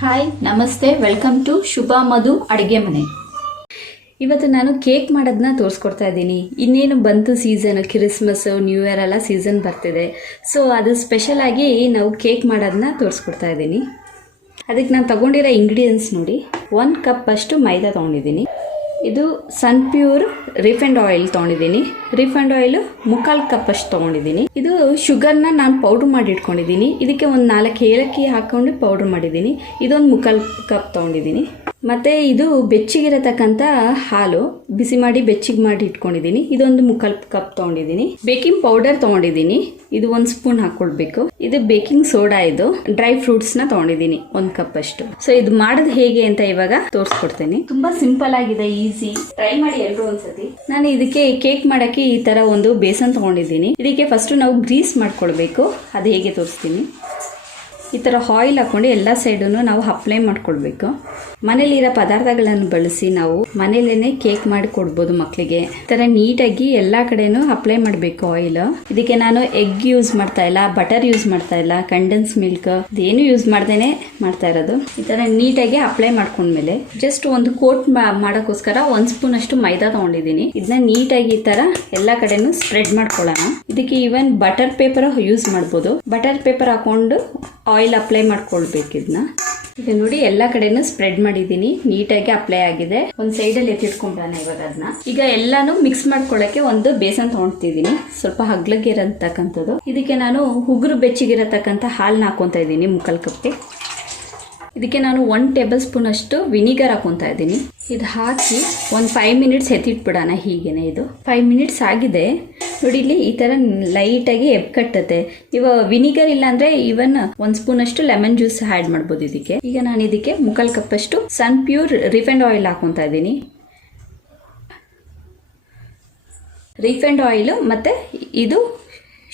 Hi ನಮಸ್ತೆ, welcome to ಶುಭಾಮಧು ಅಡುಗೆ ಮನೆ. ಇವತ್ತು ನಾನು ಕೇಕ್ ಮಾಡೋದನ್ನ ತೋರಿಸ್ಕೊಡ್ತಾ ಇದ್ದೀನಿ. ಇನ್ನೇನು ಬಂತು ಸೀಸನ್, ಕ್ರಿಸ್ಮಸ್, ನ್ಯೂ ಇಯರ್ ಎಲ್ಲ ಸೀಸನ್ ಬರ್ತಿದೆ. ಸೊ ಅದು ಸ್ಪೆಷಲ್ ಆಗಿ ನಾವು ಕೇಕ್ ಮಾಡೋದನ್ನ ತೋರಿಸ್ಕೊಡ್ತಾ ಇದ್ದೀನಿ. ಅದಕ್ಕೆ ನಾನು ತಗೊಂಡಿರೋ ಇಂಗ್ರೀಡಿಯೆಂಟ್ಸ್ ನೋಡಿ, 1 ಕಪ್ ಅಷ್ಟು ಮೈದಾ ತೊಗೊಂಡಿದ್ದೀನಿ. ಇದು ಸನ್ ಪ್ಯೂರ್ ರಿಫೈಂಡ್ ಆಯಿಲ್ ತೊಗೊಂಡಿದ್ದೀನಿ. ರಿಫೈಂಡ್ ಆಯಿಲ್ 3/4 ಕಪ್ ಅಷ್ಟು ತೊಗೊಂಡಿದ್ದೀನಿ. ಇದು ಶುಗರ್ನ ನಾನು ಪೌಡ್ರ್ ಮಾಡಿ ಇಟ್ಕೊಂಡಿದ್ದೀನಿ. ಇದಕ್ಕೆ ಒಂದು 4 ಏಲಕ್ಕಿ ಹಾಕ್ಕೊಂಡು ಪೌಡ್ರ್ ಮಾಡಿದ್ದೀನಿ. ಇದೊಂದು 3/4 ಕಪ್ ತೊಗೊಂಡಿದ್ದೀನಿ. ಮತ್ತು ಇದು ಬೆಚ್ಚಗಿರತಕ್ಕಂಥ ಹಾಲು ಬಿಸಿ ಮಾಡಿ ಬೆಚ್ಚಗೆ ಮಾಡಿ ಇಟ್ಕೊಂಡಿದ್ದೀನಿ. ಇದೊಂದು 3/4 ಕಪ್ ತೊಗೊಂಡಿದ್ದೀನಿ. ಬೇಕಿಂಗ್ ಪೌಡರ್ ತೊಗೊಂಡಿದ್ದೀನಿ, ಇದು 1 ಸ್ಪೂನ್ ಹಾಕ್ಕೊಳ್ಬೇಕು. ಇದು ಬೇಕಿಂಗ್ ಸೋಡಾ, ಇದು ಡ್ರೈ ಫ್ರೂಟ್ಸ್ನ ತೊಗೊಂಡಿದ್ದೀನಿ 1 ಕಪ್ ಅಷ್ಟು. ಸೊ ಇದು ಮಾಡೋದು ಹೇಗೆ ಅಂತ ಇವಾಗ ತೋರಿಸ್ಕೊಡ್ತೀನಿ. ತುಂಬಾ ಸಿಂಪಲ್ ಆಗಿದೆ, ಈಸಿ. ಟ್ರೈ ಮಾಡಿ ಎಲ್ಲರೂ ಒಂದ್ಸತಿ. ನಾನು ಇದಕ್ಕೆ ಕೇಕ್ ಮಾಡೋಕ್ಕೆ ಈ ಥರ ಒಂದು ಬೇಸನ್ ತೊಗೊಂಡಿದ್ದೀನಿ. ಇದಕ್ಕೆ ಫಸ್ಟ್ ನಾವು ಗ್ರೀಸ್ ಮಾಡ್ಕೊಳ್ಬೇಕು. ಅದು ಹೇಗೆ ತೋರಿಸ್ತೀನಿ. ಈ ಥರ ಆಯಿಲ್ ಹಾಕ್ಕೊಂಡು ಎಲ್ಲ ಸೈಡೂ ನಾವು ಅಪ್ಲೈ ಮಾಡ್ಕೊಳ್ಬೇಕು. ಮನೇಲಿರೋ ಪದಾರ್ಥಗಳನ್ನು ಬಳಸಿ ನಾವು ಮನೇಲೇನೆ ಕೇಕ್ ಮಾಡಿ ಕೊಡ್ಬೋದು ಮಕ್ಕಳಿಗೆ. ಈ ಥರ ನೀಟಾಗಿ ಎಲ್ಲ ಕಡೆನೂ ಅಪ್ಲೈ ಮಾಡಬೇಕು ಆಯಿಲ್. ಇದಕ್ಕೆ ನಾನು ಎಗ್ ಯೂಸ್ ಮಾಡ್ತಾ ಇಲ್ಲ, ಬಟರ್ ಯೂಸ್ ಮಾಡ್ತಾ ಇಲ್ಲ, ಕಂಡೆನ್ಸ್ ಮಿಲ್ಕ್ ಇದೇನು ಯೂಸ್ ಮಾಡ್ದೇನೆ ಮಾಡ್ತಾ ಇರೋದು. ಈ ಥರ ನೀಟಾಗಿ ಅಪ್ಲೈ ಮಾಡ್ಕೊಂಡ್ಮೇಲೆ ಜಸ್ಟ್ ಒಂದು ಕೋಟ್ ಮಾಡೋಕ್ಕೋಸ್ಕರ 1 ಸ್ಪೂನ್ ಅಷ್ಟು ಮೈದಾ ತೊಗೊಂಡಿದ್ದೀನಿ. ಇದನ್ನ ನೀಟಾಗಿ ಈ ಥರ ಎಲ್ಲ ಕಡೆನೂ ಸ್ಪ್ರೆಡ್ ಮಾಡ್ಕೊಳ್ಳೋಣ. ಇದಕ್ಕೆ ಈವನ್ ಬಟರ್ ಪೇಪರ್ ಯೂಸ್ ಮಾಡ್ಬೋದು. ಬಟರ್ ಪೇಪರ್ ಹಾಕೊಂಡು ಆಯಿಲ್ ಅಪ್ಲೈ ಮಾಡ್ಕೊಳ್ಬೇಕು. ಇದನ್ನ ಈಗ ನೋಡಿ ಎಲ್ಲ ಕಡೆನೂ ಸ್ಪ್ರೆಡ್ ಮಾಡಿದ್ದೀನಿ, ನೀಟಾಗಿ ಅಪ್ಲೈ ಆಗಿದೆ. ಒಂದು ಸೈಡಲ್ಲಿ ಎತ್ತಿಟ್ಕೊಂಡ್ಬಿಡೋಣ ಇವಾಗ ಅದನ್ನ. ಈಗ ಎಲ್ಲಾನು ಮಿಕ್ಸ್ ಮಾಡ್ಕೊಳ್ಳೋಕ್ಕೆ ಒಂದು ಬೇಸನ್ ತೊಗೊಳ್ತಿದ್ದೀನಿ, ಸ್ವಲ್ಪ ಹಗ್ಲಗಿರತಕ್ಕಂಥದ್ದು. ಇದಕ್ಕೆ ನಾನು ಉಗುರು ಬೆಚ್ಚಗಿರತಕ್ಕಂಥ ಹಾಲನ್ನ ಹಾಕೊತಾ ಇದ್ದೀನಿ 3/4 ಕಪ್ಗೆ. ಇದಕ್ಕೆ ನಾನು 1 ಟೇಬಲ್ ಸ್ಪೂನ್ ಅಷ್ಟು ವಿನಿಗರ್ ಹಾಕೊತಾ ಇದ್ದೀನಿ. ಇದು ಹಾಕಿ ಒಂದು 5 ಮಿನಿಟ್ಸ್ ಎತ್ತಿಟ್ಬಿಡೋಣ. ಹೀಗೇನೆ ಇದು 5 ಮಿನಿಟ್ಸ್ ಆಗಿದೆ ನೋಡಿ. ಇಲ್ಲಿ ಈ ಥರ ಲೈಟಾಗಿ ಎಬ್ ಕಟ್ಟುತ್ತೆ. ಇವಾಗ ವಿನಿಗರ್ ಇಲ್ಲ ಅಂದರೆ ಈವನ್ 1 ಸ್ಪೂನ್ ಅಷ್ಟು ಲೆಮನ್ ಜ್ಯೂಸ್ ಆ್ಯಡ್ ಮಾಡ್ಬೋದು ಇದಕ್ಕೆ. ಈಗ ನಾನು ಇದಕ್ಕೆ 3/4 ಕಪ್ ಅಷ್ಟು ಸನ್ ಪ್ಯೂರ್ ರಿಫೈಂಡ್ ಆಯಿಲ್ ಹಾಕೊತಾ ಇದ್ದೀನಿ. ರಿಫೈಂಡ್ ಆಯಿಲ್ ಮತ್ತು ಇದು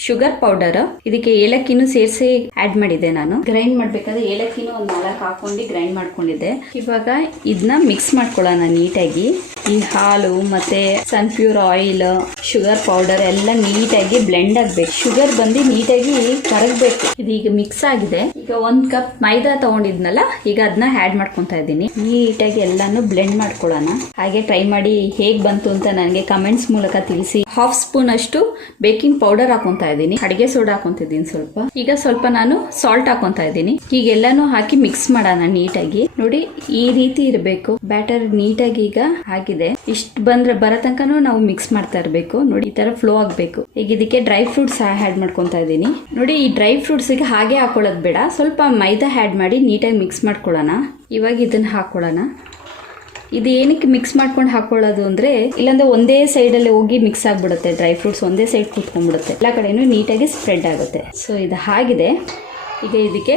ಶುಗರ್ ಪೌಡರ್. ಇದಕ್ಕೆ ಏಲಕ್ಕಿನೂ ಸೇರಿಸಿ ಆ್ಯಡ್ ಮಾಡಿದ್ದೆ. ನಾನು ಗ್ರೈಂಡ್ ಮಾಡಬೇಕಾದ್ರೆ ಏಲಕ್ಕಿನೂ ಒಂದು 4 ಹಾಕೊಂಡು ಗ್ರೈಂಡ್ ಮಾಡ್ಕೊಂಡಿದ್ದೆ. ಇವಾಗ ಇದನ್ನ ಮಿಕ್ಸ್ ಮಾಡ್ಕೊಳ್ಳೋಣ ನೀಟಾಗಿ. ಈ ಹಾಲು ಮತ್ತೆ ಸನ್ ಪ್ಯೂರ್ ಆಯಿಲ್, ಶುಗರ್ ಪೌಡರ್ ಎಲ್ಲ ನೀಟಾಗಿ ಬ್ಲೆಂಡ್ ಆಗಬೇಕು. ಶುಗರ್ ಬಂದು ನೀಟಾಗಿ ಕರಗಬೇಕು. ಇದೀಗ ಮಿಕ್ಸ್ ಆಗಿದೆ. ಈಗ 1 ಕಪ್ ಮೈದಾ ತಗೊಂಡಿದ್ನಲ್ಲ, ಈಗ ಅದನ್ನ ಆ್ಯಡ್ ಮಾಡ್ಕೊತಾ ಇದ್ದೀನಿ. ನೀಟಾಗಿ ಎಲ್ಲಾನು ಬ್ಲೆಂಡ್ ಮಾಡ್ಕೊಳ್ಳೋಣ. ಹಾಗೆ ಟ್ರೈ ಮಾಡಿ ಹೇಗೆ ಬಂತು ಅಂತ ನನಗೆ ಕಮೆಂಟ್ಸ್ ಮೂಲಕ ತಿಳಿಸಿ. 1/2 ಸ್ಪೂನ್ ಅಷ್ಟು ಬೇಕಿಂಗ್ ಪೌಡರ್ ಹಾಕೊಂತಾ ಇದ್ದೀನಿ. ಅಡಿಗೆ ಸೋಡಾ ಹಾಕೊಂತಿದ್ದೀನಿ ಸ್ವಲ್ಪ. ಈಗ ಸ್ವಲ್ಪ ನಾನು ಸಾಲ್ಟ್ ಹಾಕೊಂತಾ ಇದ್ದೀನಿ. ಈಗ ಎಲ್ಲಾನು ಹಾಕಿ ಮಿಕ್ಸ್ ಮಾಡೋಣ ನೀಟಾಗಿ. ನೋಡಿ ಈ ರೀತಿ ಇರಬೇಕು ಬ್ಯಾಟರ್. ನೀಟಾಗಿ ಈಗ ಆಗಿದೆ. ಇಷ್ಟು ಬರೋ ತನಕನೂ ನಾವು ಮಿಕ್ಸ್ ಮಾಡ್ತಾ ಇರಬೇಕು. ನೋಡಿ ಈ ತರ ಫ್ಲೋ ಆಗಬೇಕು. ಈಗ ಇದಕ್ಕೆ ಡ್ರೈ ಫ್ರೂಟ್ಸ್ ಆ್ಯಡ್ ಮಾಡ್ಕೊತಾ ಇದ್ದೀನಿ. ನೋಡಿ ಈ ಡ್ರೈ ಫ್ರೂಟ್ಸ್ ಗೆ ಹಾಗೆ ಹಾಕೊಳ್ಳೋದು ಬೇಡ, ಸ್ವಲ್ಪ ಮೈದಾ ಆ್ಯಡ್ ಮಾಡಿ ನೀಟಾಗಿ ಮಿಕ್ಸ್ ಮಾಡ್ಕೊಳ್ಳೋಣ. ಇವಾಗ ಇದನ್ನ ಹಾಕೊಳ್ಳೋಣ. ಇದು ಏನಕ್ಕೆ ಮಿಕ್ಸ್ ಮಾಡ್ಕೊಂಡು ಹಾಕೊಳ್ಳೋದು ಅಂದರೆ, ಇಲ್ಲಾಂದ್ರೆ ಒಂದೇ ಸೈಡಲ್ಲಿ ಹೋಗಿ ಮಿಕ್ಸ್ ಆಗಿಬಿಡುತ್ತೆ. ಡ್ರೈ ಫ್ರೂಟ್ಸ್ ಒಂದೇ ಸೈಡ್ ಕೂತ್ಕೊಂಡ್ಬಿಡುತ್ತೆ. ಎಲ್ಲ ಕಡೆನೂ ನೀಟಾಗಿ ಸ್ಪ್ರೆಡ್ ಆಗುತ್ತೆ. ಸೊ ಇದು ಆಗಿದೆ. ಈಗ ಇದಕ್ಕೆ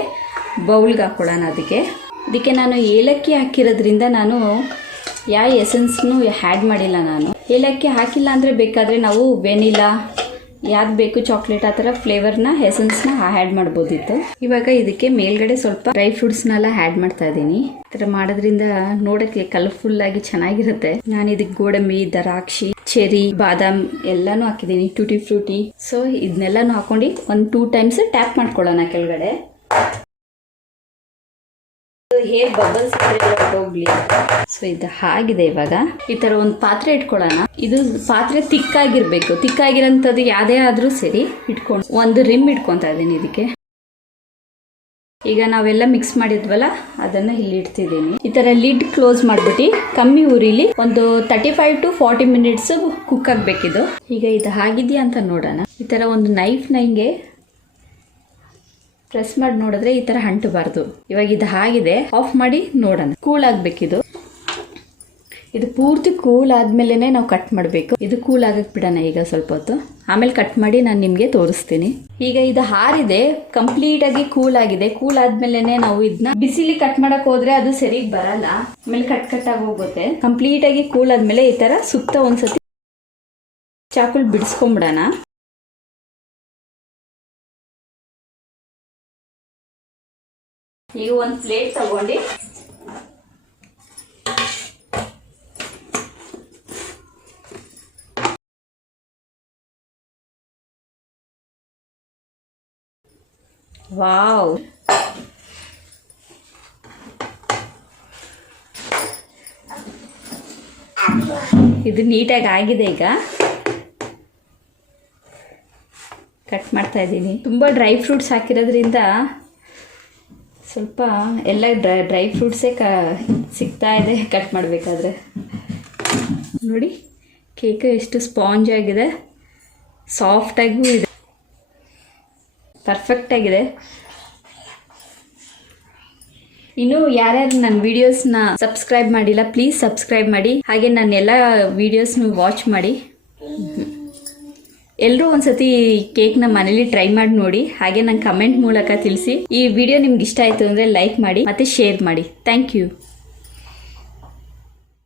ಬೌಲ್ಗೆ ಹಾಕೊಳ್ಳೋಣ. ಇದಕ್ಕೆ ನಾನು ಏಲಕ್ಕಿ ಹಾಕಿರೋದ್ರಿಂದ ನಾನು ಯಾವ ಎಸೆನ್ಸ್ನೂ ಆ್ಯಡ್ ಮಾಡಿಲ್ಲ. ನಾನು ಏಲಕ್ಕಿ ಹಾಕಿಲ್ಲ ಅಂದರೆ ಬೇಕಾದರೆ ನಾವು ವೆನಿಲಾ ಯಾವ್ದು ಬೇಕು ಚಾಕ್ಲೇಟ್ ಆ ಥರ ಫ್ಲೇವರ್ನ ಎಸೆನ್ಸ್ನ ಆ್ಯಡ್ ಮಾಡ್ಬೋದಿತ್ತು. ಇವಾಗ ಇದಕ್ಕೆ ಮೇಲ್ಗಡೆ ಸ್ವಲ್ಪ ಡ್ರೈ ಫ್ರೂಟ್ಸ್ನೆಲ್ಲ ಆ್ಯಡ್ ಮಾಡ್ತಾ ಇದ್ದೀನಿ. ಈ ಥರ ಮಾಡೋದ್ರಿಂದ ನೋಡೋಕ್ಕೆ ಕಲರ್ಫುಲ್ ಆಗಿ ಚೆನ್ನಾಗಿರುತ್ತೆ. ನಾನು ಇದಕ್ಕೆ ಗೋಡಂಬಿ, ದ್ರಾಕ್ಷಿ, ಚೆರಿ, ಬಾದಾಮ್ ಎಲ್ಲಾನು ಹಾಕಿದ್ದೀನಿ, ಟೂಟಿ ಫ್ರೂಟಿ. ಸೊ ಇದನ್ನೆಲ್ಲಾನು ಹಾಕೊಂಡು ಒಂದು 2 ಟೈಮ್ಸ್ ಟ್ಯಾಪ್ ಮಾಡ್ಕೊಳ್ಳೋಣ ಕೆಳಗಡೆ. ಹೇರ್ ಬಬಲ್ಸ್ ಹೋಗ್ಲಿ. ಸೊ ಇದು ಆಗಿದೆ. ಇವಾಗ ಈ ತರ ಒಂದು ಪಾತ್ರೆ ಇಟ್ಕೊಳ್ಳೋಣ. ಇದು ಪಾತ್ರೆ ತಿಕ್ಕಾಗಿರ್ಬೇಕು. ತಿಕ್ಕಾಗಿರೋಂಥದ್ದು ಯಾವುದೇ ಆದ್ರೂ ಸರಿ ಇಟ್ಕೊಂಡು ಒಂದು ರಿಮ್ ಇಟ್ಕೊತಾ ಇದ್ದೀನಿ ಇದಕ್ಕೆ. ಈಗ ನಾವೆಲ್ಲ ಮಿಕ್ಸ್ ಮಾಡಿದ್ವಲ್ಲ ಅದನ್ನ ಇಲ್ಲಿ ಇಡ್ತಿದ್ದೀನಿ. ಈ ತರ ಲಿಡ್ ಕ್ಲೋಸ್ ಮಾಡ್ಬಿಟ್ಟು ಕಮ್ಮಿ ಉರಿಲಿ ಒಂದು 35 to 40 ಮಿನಿಟ್ಸ್ ಕುಕ್ ಆಗ್ಬೇಕಿದು. ಈಗ ಇದು ಆಗಿದೆಯಾ ಅಂತ ನೋಡೋಣ. ಈ ತರ ಒಂದು ನೈಫ್ನ ಹಿಂಗೆ ಪ್ರೆಸ್ ಮಾಡಿ ನೋಡಿದ್ರೆ ಈ ತರ ಅಂಟಬಾರ್ದು. ಇವಾಗ ಇದು ಆಗಿದೆ. ಆಫ್ ಮಾಡಿ ನೋಡೋಣ. ಕೂಲ್ ಆಗ್ಬೇಕಿದು. ಇದು ಪೂರ್ತಿ ಕೂಲ್ ಆದ್ಮೇಲೆ ನಾವು ಕಟ್ ಮಾಡಬೇಕು. ಇದು ಕೂಲ್ ಆಗಕ್ಕೆ ಬಿಡೋಣ ಈಗ ಸ್ವಲ್ಪ ಹೊತ್ತು. ಆಮೇಲೆ ಕಟ್ ಮಾಡಿ ನಾನು ನಿಮಗೆ ತೋರಿಸ್ತೀನಿ. ಈಗ ಇದು ಹಾರಿದೆ, ಕಂಪ್ಲೀಟ್ ಆಗಿ ಕೂಲ್ ಆಗಿದೆ. ಕೂಲ್ ಆದ್ಮೇಲೆ ನಾವು ಇದನ್ನ ಬಿಸಿಲಿ ಕಟ್ ಮಾಡಕ್ ಹೋದ್ರೆ ಅದು ಸರಿ ಬರಲ್ಲ, ಆಮೇಲೆ ಕಟ್ ಆಗಿ ಹೋಗುತ್ತೆ. ಕಂಪ್ಲೀಟ್ ಆಗಿ ಕೂಲ್ ಆದ್ಮೇಲೆ ಈ ತರ ಸುತ್ತ ಒಂದ್ಸತಿ ಚಾಕುಲ್ ಬಿಡಿಸ್ಕೊಂಡ್ಬಿಡೋಣ. ಈಗ ಒಂದು ಪ್ಲೇಟ್ ತಗೊಂಡು ವಾವ್ ಇದು ನೀಟಾಗಿ ಆಗಿದೆ. ಈಗ ಕಟ್ ಮಾಡ್ತಾ ಇದ್ದೀನಿ. ತುಂಬ ಡ್ರೈ ಫ್ರೂಟ್ಸ್ ಹಾಕಿರೋದ್ರಿಂದ ಸ್ವಲ್ಪ ಎಲ್ಲ ಡ್ರೈ ಫ್ರೂಟ್ಸೇ ಸಿಗ್ತಾ ಇದೆ ಕಟ್ ಮಾಡಬೇಕಾದ್ರೆ. ನೋಡಿ ಕೇಕ್ ಎಷ್ಟು ಸ್ಪಾಂಜ್ ಆಗಿದೆ, ಸಾಫ್ಟಾಗೂ ಇದೆ, ಪರ್ಫೆಕ್ಟಾಗಿದೆ. ಇನ್ನು ಯಾರ್ಯಾರು ನನ್ನ ವಿಡಿಯೋಸ್ನ ಸಬ್ಸ್ಕ್ರೈಬ್ ಮಾಡಿಲ್ಲ ಪ್ಲೀಸ್ ಸಬ್ಸ್ಕ್ರೈಬ್ ಮಾಡಿ, ಹಾಗೆ ನನ್ನ ಎಲ್ಲ ವಿಡಿಯೋಸ್ನು ವಾಚ್ ಮಾಡಿ. ಎಲ್ಲರೂ ಒಂದ್ಸತಿ ಕೇಕ್ನ ಮನೇಲಿ ಟ್ರೈ ಮಾಡಿ ನೋಡಿ, ಹಾಗೆ ನಂಗೆ ಕಮೆಂಟ್ ಮೂಲಕ ತಿಳಿಸಿ. ಈ ವಿಡಿಯೋ ನಿಮ್ಗೆ ಇಷ್ಟ ಆಯಿತು ಅಂದರೆ ಲೈಕ್ ಮಾಡಿ ಮತ್ತು ಶೇರ್ ಮಾಡಿ. Thank you.